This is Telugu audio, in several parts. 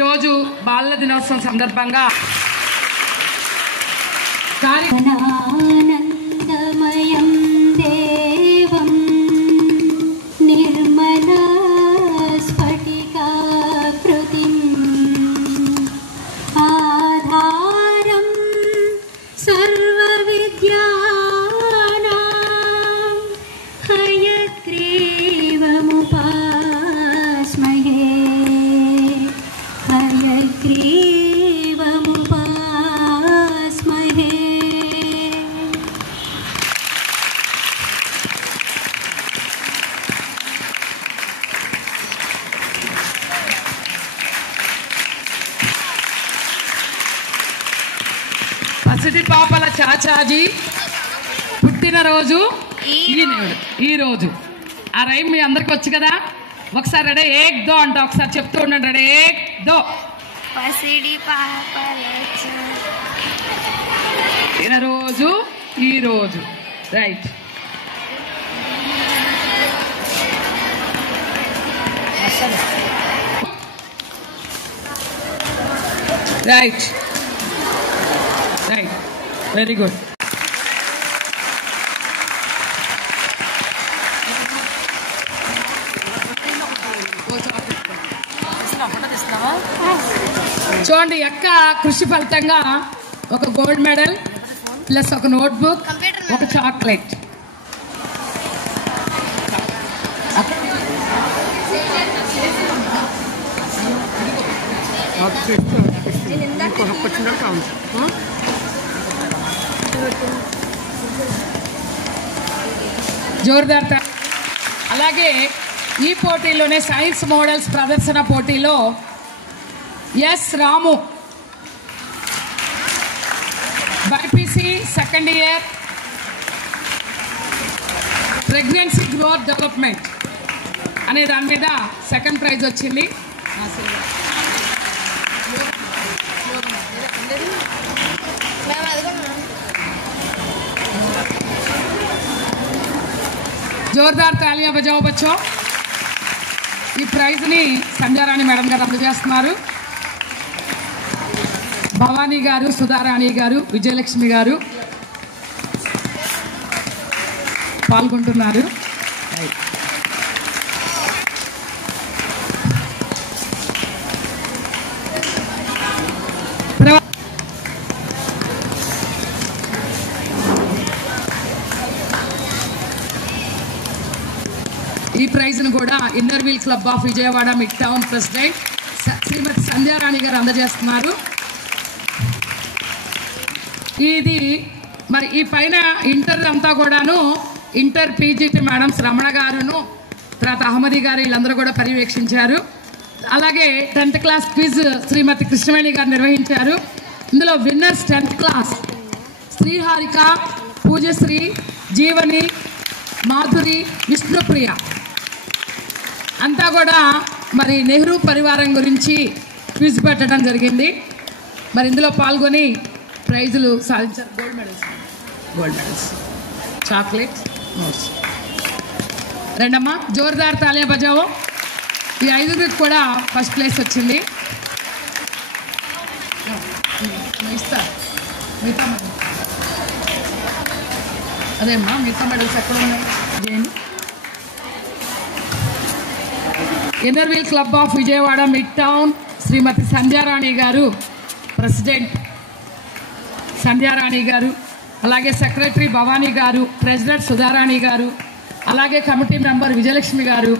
ఈరోజు బాలల దినోత్సవం సందర్భంగా ఆనందమయం దేవం నిర్మల స్ఫటికాకృతిం ఆధారం సర్వవిద్యానాం హయగ్రీవముపాస్మహే హయగ్రీవముపాస్మహే. పసిడి పాపల చాచాజీ పుట్టినరోజు ఈరోజు. ఆ రైమ్ మీ అందరికి వచ్చు కదా, ఒకసారి రెడీ ఏక్ దో అంట, ఒకసారి చెప్తూ ఉండండి. రెడీ ఏక్ దో. పసిడి పాపల పుట్టినరోజు ఈరోజు. Right. Right right, very good. చూడండి, అక్క కృషి ఫలితంగా ఒక గోల్డ్ మెడల్ ప్లస్ ఒక నోట్బుక్, ఒక చాక్లెట్. జోర్దార్. అలాగే ఈ పోటీలోనే సైన్స్ మోడల్స్ ప్రదర్శన పోటీలో S Ramu BiPC second year pregnancy growth development అనే దాని మీద సెకండ్ ప్రైజ్ వచ్చింది. జోర్దార్ తాలియా బజావో బచ్చో. ఈ ప్రైజ్ని సంధ్యారాణి మేడం గారు అందజేస్తున్నారు. భవానీ గారు, సుధారాణి గారు, విజయలక్ష్మి గారు పాల్గొంటున్నారు. ఈ ప్రైజ్ను కూడా Inner Wheel Club of Vijayawada Mid Town president Srimathi Sandhyarani garu అందజేస్తున్నారు. ఇది మరి ఈ పైన ఇంటర్ అంతా కూడాను ఇంటర్ పీజీటీ మేడమ్స్ రమణ గారును తర్వాత అహ్మదీ గారు వీళ్ళందరూ కూడా పర్యవేక్షించారు. అలాగే 10th క్లాస్ క్విజ్ శ్రీమతి కృష్ణవేణి గారు నిర్వహించారు. ఇందులో winners 10th class Sriharika, Poojasri, Jeevani, Madhuri, Vishnupriya అంతా కూడా మరి నెహ్రూ పరివారం గురించి క్విజ్ పెట్టడం జరిగింది. మరి ఇందులో పాల్గొని ప్రైజులు సాధించారు. Gold medals, chocolates, notes. రెండమ్మా జోర్దార్ తాలియా బజావో. ఈ 5గురికి కూడా ఫస్ట్ ప్లేస్ వచ్చింది. ఇస్తారు మిగతా మెడల్. అదేమ్మా మిగతా మెడల్స్ ఎక్కడ ఉన్నాయి? చేయండి. Inner Wheel Club of Vijayawada Mid Town Srimathi Sandhyarani garu president Sandhyarani గారు, అలాగే సెక్రటరీ భవానీ గారు, ట్రెజరర్ సుధారాణి గారు, అలాగే కమిటీ మెంబర్ విజయలక్ష్మి గారు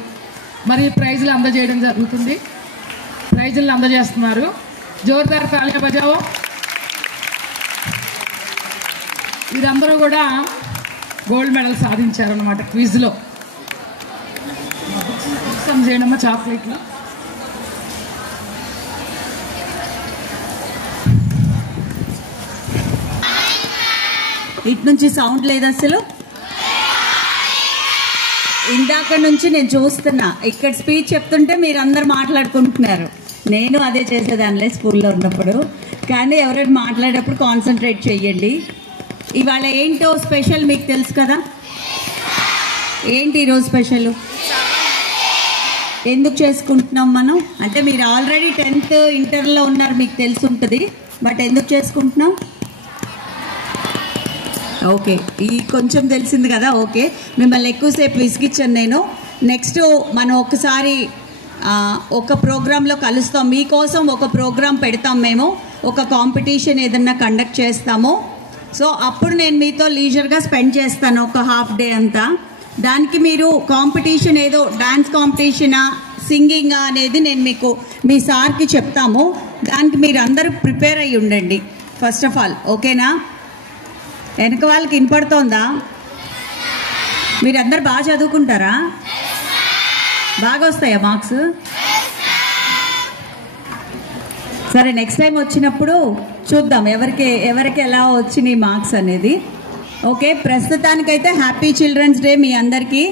మరి ప్రైజులు అందజేయడం జరుగుతుంది. ప్రైజులను అందజేస్తున్నారు. జోర్దార్ తాలియా బజావో. వీరందరూ కూడా గోల్డ్ మెడల్ సాధించారన్నమాట క్విజ్లో. చేయడమ్మా చాక్లెట్లు. ఇటు నుంచి సౌండ్ లేదు అసలు. ఇందాక నుంచి నేను చూస్తున్నా, ఇక్కడ స్పీచ్ చెప్తుంటే మీరు అందరు మాట్లాడుకుంటున్నారు. నేను అదే చేసేదానిలే స్కూల్లో ఉన్నప్పుడు. కానీ ఎవరైనా మాట్లాడేటప్పుడు కాన్సన్ట్రేట్ చెయ్యండి. ఇవాళ ఏంటో స్పెషల్ మీకు తెలుసు కదా. ఏంటి ఈరోజు స్పెషల్? ఎందుకు చేసుకుంటున్నాం మనం? అంటే మీరు ఆల్రెడీ 10th ఇంటర్లో ఉన్నారు, మీకు తెలిసి ఉంటుంది. బట్ ఎందుకు చేసుకుంటున్నాం? ఓకే, ఈ కొంచెం తెలిసింది కదా. ఓకే, మిమ్మల్ని ఎక్కువసేపు విసిగిచ్చాను నేను. నెక్స్ట్ మనం ఒకసారి ఒక ప్రోగ్రాంలో కలుస్తాం. మీకోసం ఒక ప్రోగ్రాం పెడతాం మేము, ఒక కాంపిటీషన్ ఏదన్నా కండక్ట్ చేస్తాము. సో అప్పుడు నేను మీతో లీజర్గా స్పెండ్ చేస్తాను ఒక హాఫ్ డే అంతా. దానికి మీరు కాంపిటీషన్ ఏదో డాన్స్ కాంపిటీషనా సింగింగా అనేది నేను మీకు మీ సార్కి చెప్తాము. దానికి మీరు అందరూ ప్రిపేర్ అయ్యి ఉండండి ఫస్ట్ ఆఫ్ ఆల్. ఓకేనా? వెనక వాళ్ళకి వినపడుతోందా? మీరందరు బాగా చదువుకుంటారా? బాగా వస్తాయా మార్క్స్? సరే, నెక్స్ట్ టైం వచ్చినప్పుడు చూద్దాం ఎవరికి ఎలా వచ్చినాయి మార్క్స్ అనేది. ఓకే, ప్రస్తుతానికైతే హ్యాపీ చిల్డ్రన్స్ డే మీ అందరికీ.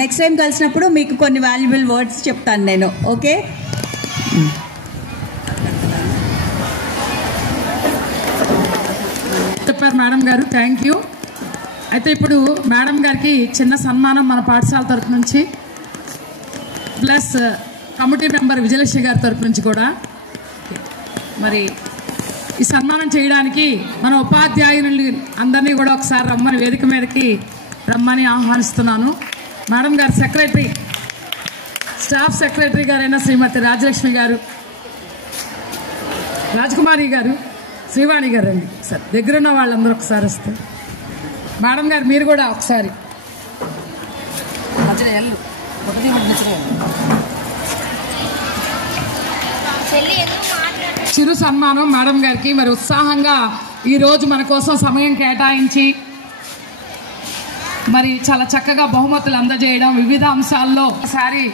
నెక్స్ట్ టైం కలిసినప్పుడు మీకు కొన్ని వాల్యుబుల్ వర్డ్స్ చెప్తాను నేను. ఓకే, చెప్పారు మేడం గారు, థ్యాంక్ యూ. అయితే ఇప్పుడు మేడం గారికి చిన్న సన్మానం మన పాఠశాల తరఫు నుంచి, ప్లస్ కమిటీ మెంబర్ విజయలక్ష్మి గారి తరఫు నుంచి కూడా. మరి ఈ సన్మానం చేయడానికి మన ఉపాధ్యాయులు అందరినీ కూడా ఒకసారి రమ్మని, వేదిక మీదకి రమ్మని ఆహ్వానిస్తున్నాను. మేడం గారు సెక్రటరీ, స్టాఫ్ సెక్రటరీ గారైన శ్రీమతి రాజలక్ష్మి గారు, రాజకుమారి గారు, శ్రీవాణి గారు రండి సార్. దగ్గరున్న వాళ్ళందరూ ఒకసారి వస్తారు. మేడం గారు మీరు కూడా ఒకసారి. చిరు సన్మానం మేడం గారికి. మరి ఉత్సాహంగా ఈరోజు మన కోసం సమయం కేటాయించి మరి చాలా చక్కగా బహుమతులు అందజేయడం, వివిధ అంశాల్లో ఒకసారి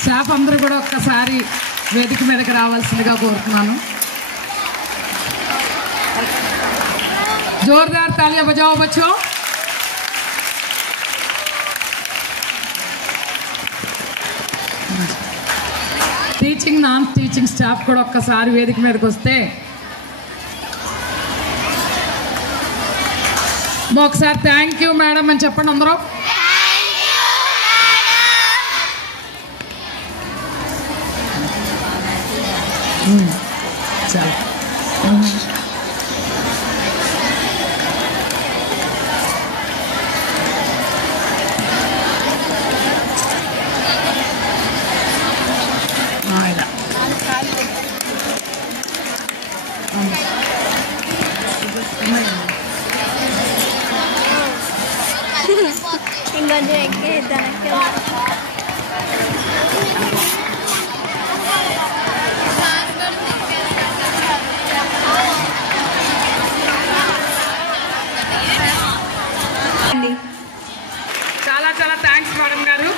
స్టాఫ్ అందరూ కూడా ఒక్కసారి వేదిక మీదకి రావాల్సిందిగా కోరుతున్నాను. జోర్దార్ తాలియా బజాओ बच्चों. టీచింగ్ నాన్ టీచింగ్ స్టాఫ్ కూడా ఒక్కసారి వేదిక మీదకి వస్తే ఒకసారి థ్యాంక్ యూ మేడం అని చెప్పండి అందరూ. చాలా ఇంకొంచెం ఎక్కి దానికి చాలా చాలా థ్యాంక్స్ మేడం గారు.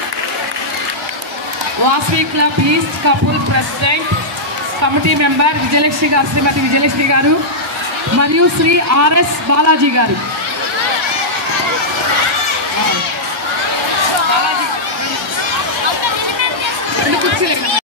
Vasavi club east couple president committee member Vijayalakshmi గారు, శ్రీమతి విజయలక్ష్మి గారు మరియు శ్రీ ఆర్ఎస్ బాలాజీ గారు. బాలాజీ రెండు కుర్చీలు